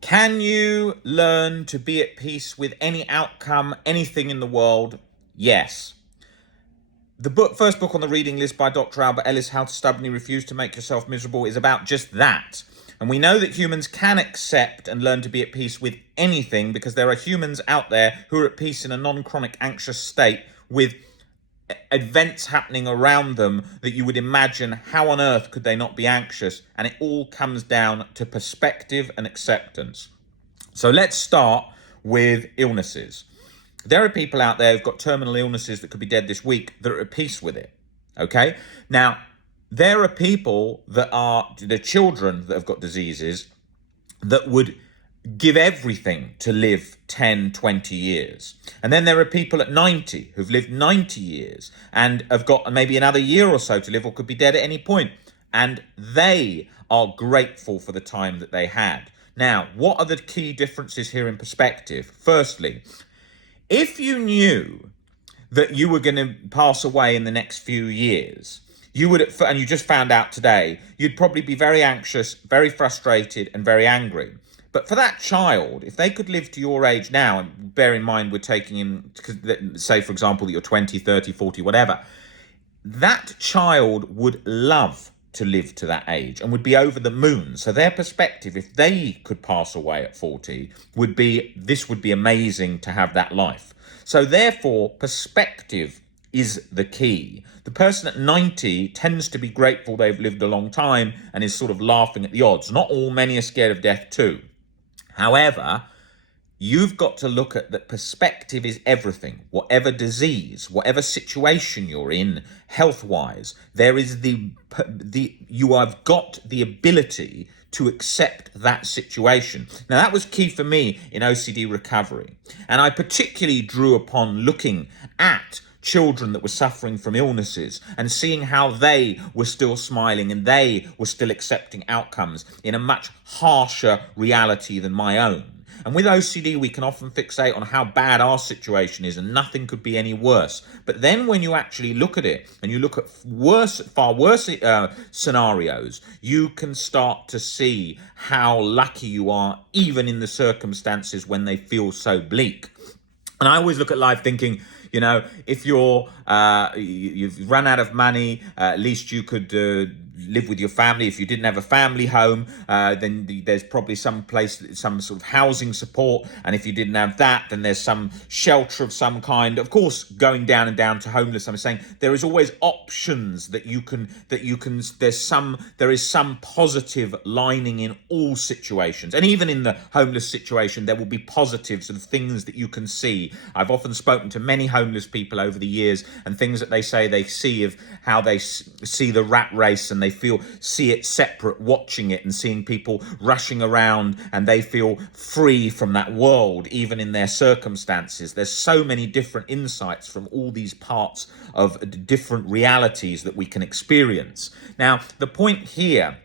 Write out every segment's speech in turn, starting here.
Can you learn to be at peace with any outcome, anything in the world? Yes. First book on the reading list by Dr. Albert Ellis, How to Stubbornly Refuse to Make Yourself Miserable, is about just that. And we know that humans can accept and learn to be at peace with anything because there are humans out there who are at peace in a non-chronic anxious state with events happening around them that you would imagine, how on earth could they not be anxious? And it all comes down to perspective and acceptance. So let's start with illnesses. There are people out there who've got terminal illnesses that could be dead this week that are at peace with it. Okay? Now, there are people that are the children that have got diseases that would give everything to live 10, 20 years. And then there are people at 90 who've lived 90 years and have got maybe another year or so to live or could be dead at any point. And they are grateful for the time that they had. Now, what are the key differences here in perspective? Firstly, if you knew that you were going to pass away in the next few years, you would, and you just found out today, you'd probably be very anxious, very frustrated, and very angry. But for that child, if they could live to your age now, and bear in mind we're taking in, say, for example, that you're 20, 30, 40, whatever, that child would love to live to that age and would be over the moon. So their perspective, if they could pass away at 40, would be, this would be amazing to have that life. So therefore, perspective is the key. The person at 90 tends to be grateful they've lived a long time and is sort of laughing at the odds. Not all, many are scared of death too. However, you've got to look at that perspective is everything. Whatever disease, whatever situation you're in, health-wise, there is you have got the ability to accept that situation. Now, that was key for me in OCD recovery. And I particularly drew upon looking at children that were suffering from illnesses and seeing how they were still smiling and they were still accepting outcomes in a much harsher reality than my own. And with OCD, we can often fixate on how bad our situation is and nothing could be any worse. But then when you actually look at it and you look at far worse scenarios, you can start to see how lucky you are, even in the circumstances when they feel so bleak. And I always look at life thinking, you know, if you've run out of money, at least you could live with your family. If you didn't have a family home, then there's probably some sort of housing support. And if you didn't have that, then there's some shelter of some kind. Of course, going down and down to homeless, I'm saying there is always options there is some positive lining in all situations. And even in the homeless situation, there will be positives and things that you can see. I've often spoken to many homeless people over the years and things that they say they see of how they see the rat race and they see it separate, watching it and seeing people rushing around, and they feel free from that world, even in their circumstances. There's so many different insights from all these parts of different realities that we can experience. Now, the point here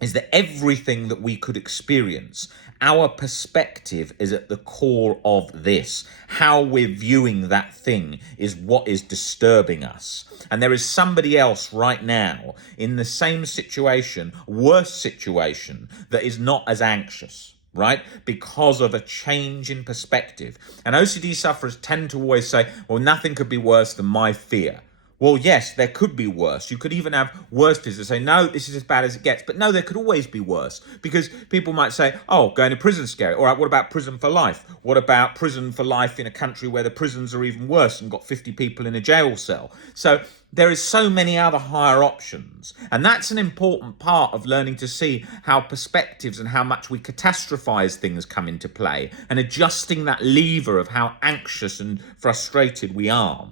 is that everything that we could experience, our perspective is at the core of this. How we're viewing that thing is what is disturbing us. And there is somebody else right now in the same situation, worse situation, that is not as anxious, right? Because of a change in perspective. And OCD sufferers tend to always say, well, nothing could be worse than my fear. Well, yes, there could be worse. You could even have worse fears that say, no, this is as bad as it gets. But no, there could always be worse, because people might say, oh, going to prison is scary. All right, what about prison for life? What about prison for life in a country where the prisons are even worse and got 50 people in a jail cell? So there is so many other higher options. And that's an important part of learning to see how perspectives and how much we catastrophize things come into play, and adjusting that lever of how anxious and frustrated we are.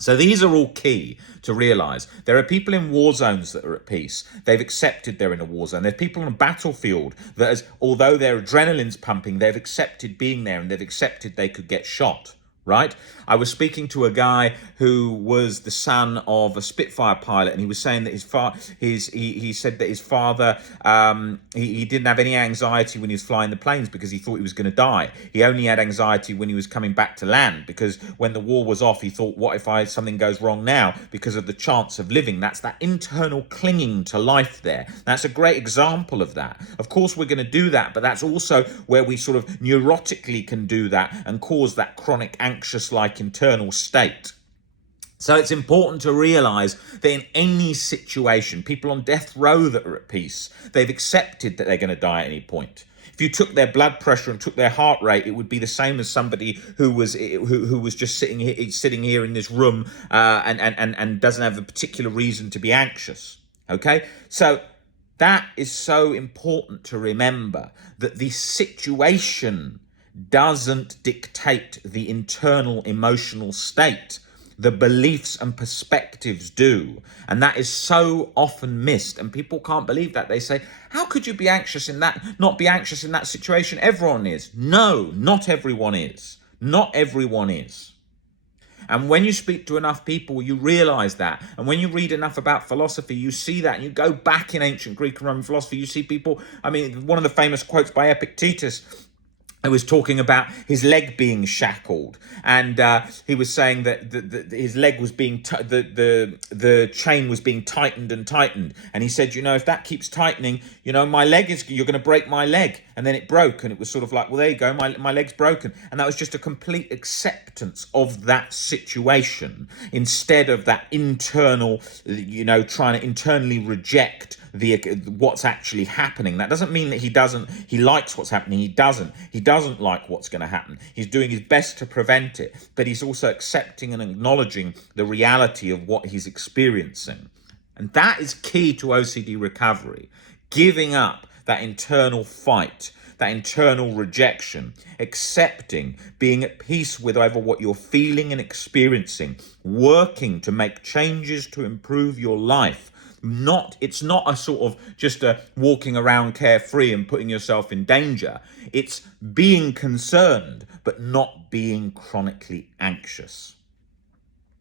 So these are all key to realise. There are people in war zones that are at peace. They've accepted they're in a war zone. There's people on a battlefield that, although their adrenaline's pumping, they've accepted being there and they've accepted they could get shot, right? I was speaking to a guy who was the son of a Spitfire pilot, and he was saying that he said that his father, he didn't have any anxiety when he was flying the planes because he thought he was going to die. He only had anxiety when he was coming back to land, because when the war was off, he thought, what if something goes wrong now, because of the chance of living. That's that internal clinging to life there. That's a great example of that. Of course, we're going to do that, but that's also where we sort of neurotically can do that and cause that chronic anxious-like internal state. So it's important to realize that in any situation, people on death row that are at peace, they've accepted that they're going to die at any point. If you took their blood pressure and took their heart rate, it would be the same as somebody who was just sitting here in this room and doesn't have a particular reason to be anxious. Okay, so that is so important to remember, that the situation doesn't dictate the internal emotional state. The beliefs and perspectives do. And that is so often missed. And people can't believe that. They say, how could you be anxious in that, not be anxious in that situation? Everyone is. No, not everyone is. Not everyone is. And when you speak to enough people, you realize that. And when you read enough about philosophy, you see that. And you go back in ancient Greek and Roman philosophy, you see people, I mean, one of the famous quotes by Epictetus, I was talking about his leg being shackled, and he was saying that his leg was being the chain was being tightened and tightened, and he said, if that keeps tightening, you're going to break my leg. And then it broke, and it was sort of like, well, there you go, my leg's broken. And that was just a complete acceptance of that situation, instead of that internal, trying to internally reject what's actually happening. That doesn't mean that he likes what's happening. He doesn't like what's going to happen. He's doing his best to prevent it, but he's also accepting and acknowledging the reality of what he's experiencing. And that is key to OCD recovery. Giving up that internal fight, that internal rejection, accepting, being at peace with over what you're feeling and experiencing, working to make changes to improve your life. It's not a sort of just a walking around carefree and putting yourself in danger. It's being concerned, but not being chronically anxious.